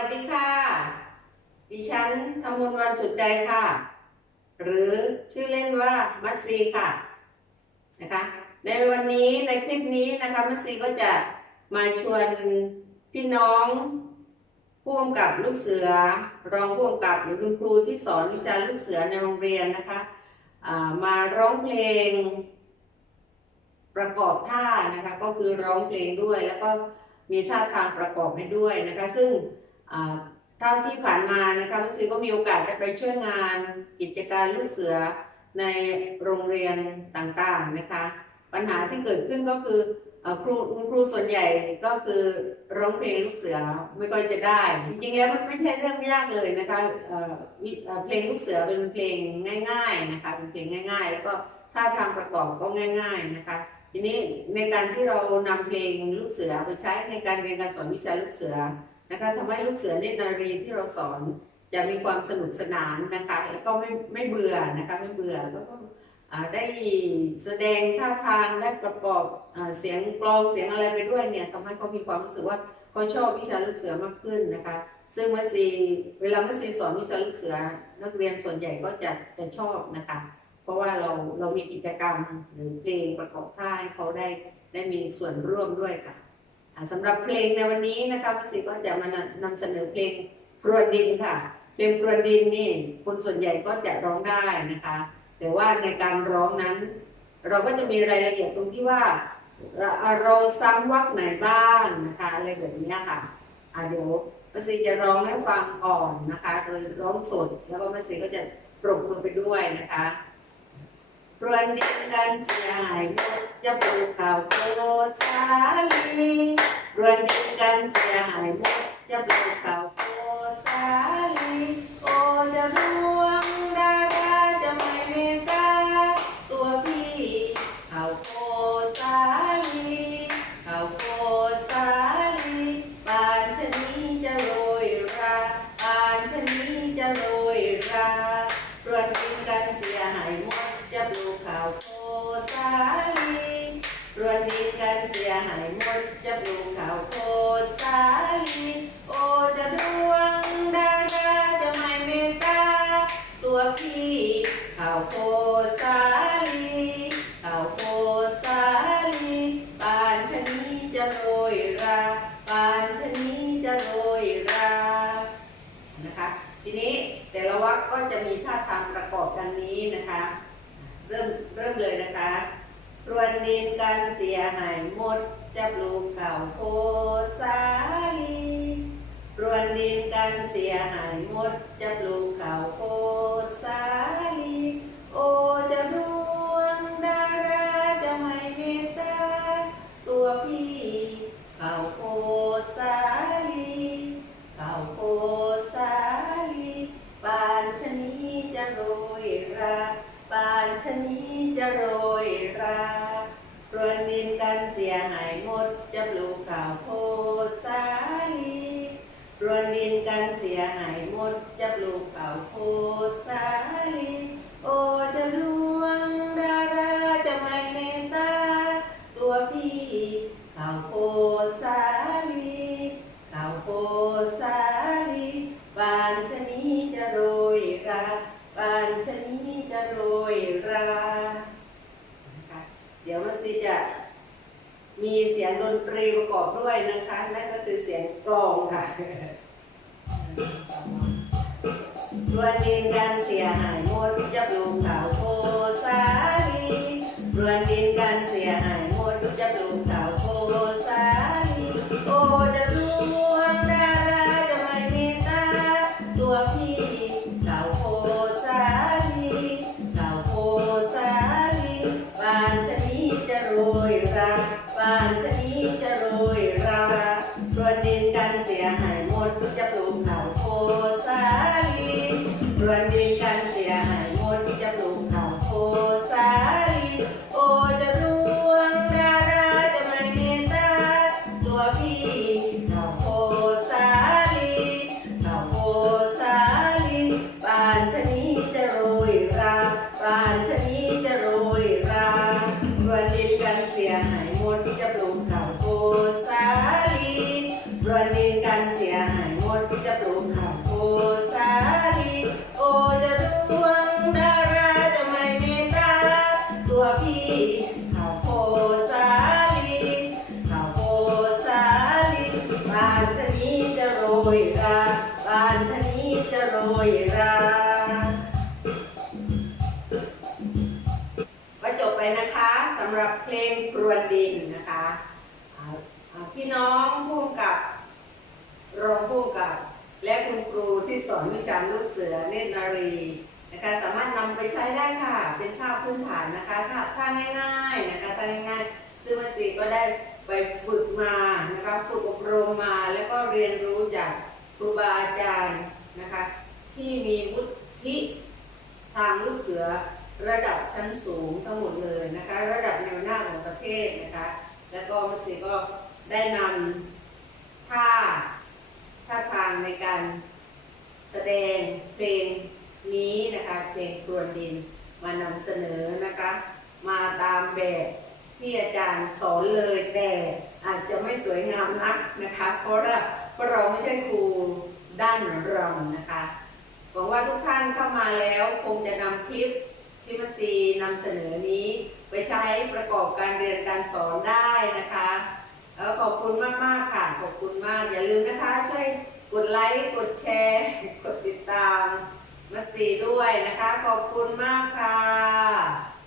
วัสดีค่ะ ดิฉันธรรมนวันสุดใจค่ะ หรือชื่อเล่นว่ามัตซีค่ะนะคะในวันนี้ในคลิปนี้นะคะมัตซีก็จะมาชวนพี่น้องผู้กำกับลูกเสือ รองผู้กำกับหรือคุณครูที่สอนวิชาลูกเสือในโรงเรียนนะคะมาร้องเพลง ประกอบท่านะคะก็คือร้องเพลงด้วยแล้วก็มีท่าทางประกอบให้ด้วยนะคะ ซึ่ง เท่าที่ผ่านมานะคะมัสซีก็มีโอกาสได้ไปช่วยงานกิจการลูกเสือในโรงเรียนต่างๆนะคะปัญหาที่เกิดขึ้นก็คือครูคุณครูส่วนใหญ่ก็คือร้องเพลงลูกเสือไม่ค่อยจะได้ จริงๆแล้วมันไม่ใช่เรื่องยากเลยนะคะเเอ่อเพลงลูกเสือเป็นเพลงง่ายๆนะคะเป็นเพลงง่าย ๆ แล้วก็ท่าทางประกอบก็ง่าย ๆนะคะ ทีนี้ในการที่เรานำเพลงลูกเสือไปใช้ในการเรียนการสอนวิชาลูกเสือ นะคะทำให้ลูกเสือเนตรนารีที่เราสอนจะมีความสนุกสนานนะคะ แล้วก็ไม่ไม่เบื่อนะคะไม่เบื่อแล้วก็ได้แสดงท่าทางได้ประกอบอเสียงกลองเสียงอะไรไปด้วยเนี่ยทำให้เขามีความรู้สึกว่าเขาชอบวิชาลูกเสือมากขึ้นนะคะ ซึ่งเมื่อซีเวลาเมื่อซีสอนวิชาลูกเสือ นักเรียนส่วนใหญ่ก็จะจะชอบนะคะ เพราะว่าเราเรามีกิจกรรมหรือเพลงประกอบท่าให้เขาได้ได้มีส่วนร่วมด้วยค่ะ สำหรับเพลงในวันนี้นะคะมัสซีก็จะมานำเสนอเพลงพรวนดินค่ะ เพลงพรวนดินนี่คนส่วนใหญ่ก็จะร้องได้นะคะ แต่ว่าในการร้องนั้น เราก็จะมีรายละเอียดตรงที่ว่า เราซ้ำวรรคไหนบ้างนะคะอะไรแบบนี้ค่ะอ่าเดี๋ยวมัสซีจะร้องให้ฟังก่อนนะคะ โดยร้องสดแล้วก็มัสซีก็จะปรบมือไปด้วยนะคะ รวนดินกันเสียหายหมดจะปลูกข้าวโพดสาลีรวนดินกันเสียหายหมดจะปลูกข้าวโพดสาลีโอจะดวงดาราจะไม่เมตตาตัวพี่ข้าวโพดสาลีข้าวโพดสาลีปานชะนี้จะโรยราปานชะนี้จะโรยรา รวนดินกันเสียหายหมดจะปลูกข้าวโพดสาลีรวนดินกันเสีย หายหมดจะปลูกข้าวโพดสาลีโอจะดวงดาราจะไม่เมตตาตัวพี่ข้าวโพดสาลีข้าวโพดสาลีปานชะนี้จะโรยราปานชะนี้จะโรยรานะคะทีนี้แต่ละวรรคก็จะมีท่าทางประกอบดังนี้นะคะ เริ่มเริ่มเลยนะคะ รวนดินกันเสียหายหมด จะปลูกข้าวโพดสาลีรวนดินกันเสียหายหมด จะปลูกข้าวโพดสาลีโอจะดวงดาราจะไม่เมตตาตัวพี่ข้าวโพดสาลีข้าวโพดสาลีปานชนีจะโรยรา ปานชนี้จะโรยรารวนดินกันเสียหายหมดจะปลูกข้าวโพดสาลีรวนดินกันเสียหายหมดจะปลูกข้าวโพดสาลี มีเสียงดนตรีประกอบด้วยนะคะ นั่นก็คือเสียงกลองค่ะรวนดินกันเสียหายหมดยับลูก ปา ราก็จบไปนะคะสำหรับเพลงครวนดินนะคะพี่น้องผู้กำกับรองผู้กำกับ และคุณครูที่สอนวิชาลูกเสือเนตรนารีนะคะสามารถนำไปใช้ได้ค่ะ เป็นท่าพื้นฐานนะคะท่าท่าง่ายๆนะคะท่าง่ายๆซึ่งมันสีก็ได้ไปฝึกมานะคะฝึกอบรมมา แล้วก็เรียนรู้จากครูบาอาจารย์นะคะ ที่มีวุฒิทางลูกเสือระดับชั้นสูงทั้งหมดเลยนะคะ ระดับแนวหน้าของประเทศนะคะ แล้วก็มันสีก็ได้นำท่าท่าทางในการแสดงเพลงนี้นะคะเพลงครวนดินมานำเสนอนะคะ มาตามแบบที่อาจารย์สอนเลยแต่อาจจะไม่สวยงามนักนะคะ เพราะว่าเพราะเราไม่ใช่ครูด้านรำนะคะ วังว่าทุกท่านเข้ามาแล้วคงจะนำคลิปที่มาซีนำเสนอนี้ ไปใช้ประกอบการเรียนการสอนได้นะคะแล้วขอบคุณมากมากๆค่ะ ขอบคุณมาก อย่าลืมนะคะช่วยกดไลค์กดแชร์ กดติดตามมาสีด้วยนะคะ ขอบคุณมากค่ะ